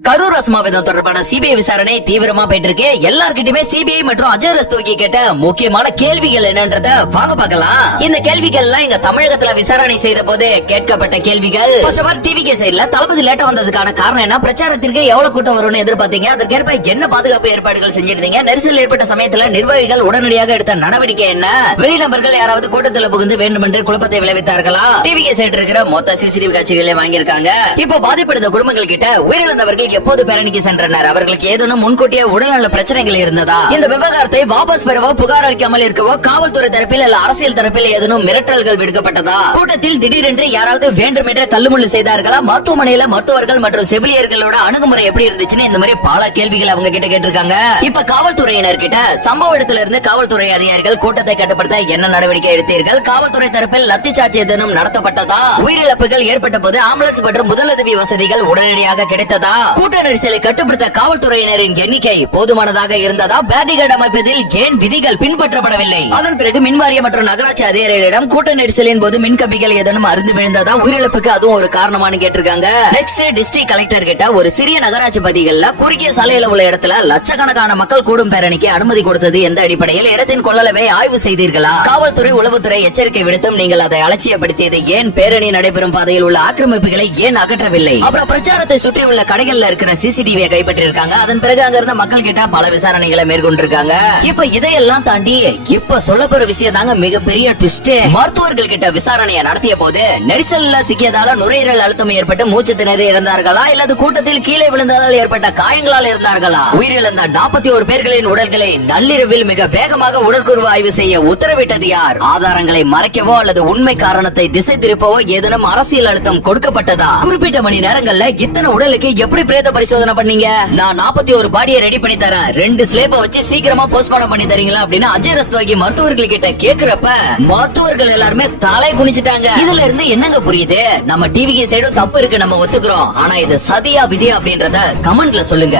கரூர் அசம்பாவிதம் தொடர்பான சிபிஐ விசாரணை தீவிரமா போயிட்டு இருக்கு. எல்லார்கிட்டயுமே சிபிஐ மற்றும் அஜய் ரஸ்தோகி கேட்ட முக்கியமான கேள்விகள் என்னன்றத வாங்க பார்க்கலாம். இந்த கேள்விகள் எல்லாம் இங்க தமிழகத்துல விசாரணை செய்த போது கேட்கப்பட்ட கேள்விகள். டிவிகே சைடுல தளபதி லேட்டா வந்ததுக்கான காரணம் என்ன, பிரச்சாரத்திற்கு எவ்வளவு கூட்டம் வரும்னு எதிர்பார்த்தீங்க, அதற்கேற்ப என்ன பாதுகாப்பு ஏற்பாடுகள் செஞ்சிருந்தீங்க, நெரிசல் ஏற்பட்ட சமயத்துல நிர்வாகிகள் உடனடியாக எடுத்த நடவடிக்கை என்ன, வெளிநபர்கள் யாராவது கூட்டத்தில் புகுந்து வேண்டுமென்று குழப்பத்தை விளைவித்தார்களா, டிவிகே சைடு இருக்கிற மொத்த சிசிடிவி காட்சிகளை வாங்கியிருக்காங்க. இப்போ பாதிப்படைந்த குடும்பங்கள் கிட்ட உயிரிழந்தவர்கள் எப்போது பேரணிக்கு சென்றனர், அவர்களுக்கு ஏதேனும் முன்கூட்டிய உடல்நல பிரச்சனைகள் இருந்ததா, இந்த விவகாரத்தை வாபஸ் பெறவோ புகார் அளிக்காமல் இருக்கவோ காவல்துறை தரப்பில் அல்ல அரசியல் தரப்பில் ஏதேனும் மிரட்டல்கள் விடுக்கப்பட்டதா, கூட்டத்தில் திடீரென்று யாராவது வேண்டுமென்றே தள்ளுமுள்ளு செய்தார்களா, மருத்துவமனையில மருத்துவர்கள் மற்றும் செவிலியர்களோட அணுகுமுறை எப்படி இருந்துச்சுன்னு இந்த மாதிரி பல கேள்விகள் அவங்க கிட்ட கேட்டிருக்காங்க. இப்ப காவல்துறையினர் கிட்ட சம்பவ இடத்துல இருந்து காவல்துறை அதிகாரிகள் கூட்டத்தை கட்டுப்படுத்த என்ன நடவடிக்கை எடுத்தீர்கள், காவல்துறை தரப்பில் லத்தி சார்ஜ் ஏதேனும் நடத்தப்பட்டதா, உயிரிழப்புகள் ஏற்பட்ட போது ஆம்புலன்ஸ் மற்றும் முதலுதவி வசதிகள் உடனடியாக கிடைத்ததா, கூட்ட நெரிசலை கட்டுப்படுத்த காவல்துறையினரின் எண்ணிக்கை போதுமானதாக இருந்ததா, பேரிகார்டு அமைப்பதில் ஏன் விதிகள் பின்பற்றப்படவில்லை, அதன் பிறகு மின்வாரிய மற்றும் நகராட்சி அதிகாரிகளிடம் கூட்ட நெரிசலின் போது மின்கம்பிகள் ஏதேனும் அருந்து விழுந்ததா, உயிரிழப்புக்கு அதுவும் ஒரு காரணமானு கேட்டிருக்காங்க. நெக்ஸ்ட் டிஸ்ட்ரிக்ட் கலெக்டர் கிட்ட ஒரு சிறிய நகராட்சி பகுதிகளில் குறுகிய சாலையில உள்ள இடத்துல லட்சக்கணக்கான மக்கள் கூடும் பேரணிக்கு அனுமதி கொடுத்தது எந்த அடிப்படையில், இடத்தின் கொள்ளளவை ஆய்வு செய்தீர்களா, காவல்துறை உளவுத்துறை எச்சரிக்கை விடுத்தும் நீங்கள் அதை அலட்சியப்படுத்தியது ஏன், பேரணி நடைபெறும் பாதையில் உள்ள ஆக்கிரமிப்புகளை ஏன் அகற்றவில்லை, அப்புறம் பிரச்சாரத்தை சுற்றியுள்ள கடைகள்ல இருக்கிற சிசிடிவியை கைப்பற்றிருக்காங்க. அதன் பிறகு அங்க இருந்த மக்கள் கிட்ட பல விசாரணைகளை மேற்கொண்டிருக்காங்க. இப்ப இதையெல்லாம் தாண்டி இப்ப சொல்ல போற விஷயம் தாங்க மிகப்பெரிய ட்விஸ்ட். மருத்துவர்கள் கிட்ட விசாரணையை நடத்திய போது நெரிசல்ல சிக்கியதால நுரையீரல் அழுத்தம் ஏற்பட்டு மூச்சு திணறி இருந்தார்களா, இல்லது கூட்டத்தில் கீழே விழுந்ததால் ஏற்பட்ட காயங்களால் இருந்தார்களா, உயிரிழந்த 41 பேர்களின் உடல்களை நள்ளிரவில் மிக வேகமாக உடற்கூறு ஆய்வு செய்ய உத்தரவிட்டது யார், ஆதாரங்களை மறைக்கவோ அல்லது உண்மை காரணத்தை திசை திருப்பவோ ஏதேனும் அரசியல் அழுத்தம் கொடுக்கப்பட்டதா, குறிப்பிட்ட மணி நேரங்கள்ல இத்தனை உடலுக்கு எப்படி பிரேத பரிசோதனை பண்ணீங்க, நான் 41 பாடியை ரெடி பண்ணி தரேன், 2 ஸ்லேப்ப வச்சு சீக்கிரமா போஸ்ட்மார்ட்டம் பண்ணி தரீங்களா அப்படின்னு அஜய் ரஸ்தோகி மருத்துவர்கள் கிட்ட கேக்குறப்ப மருத்துவர்கள் எல்லாருமே தலை குனிச்சிட்டாங்க. இதுல இருந்து என்னங்க புரியுது, நம்ம டிவிக்கு சைடும் தப்பு இருக்கு நம்ம ஒத்துக்கிறோம், ஆனா இது சதியா விதியா அப்படின்றத கமெண்ட்ல சொல்லுங்க.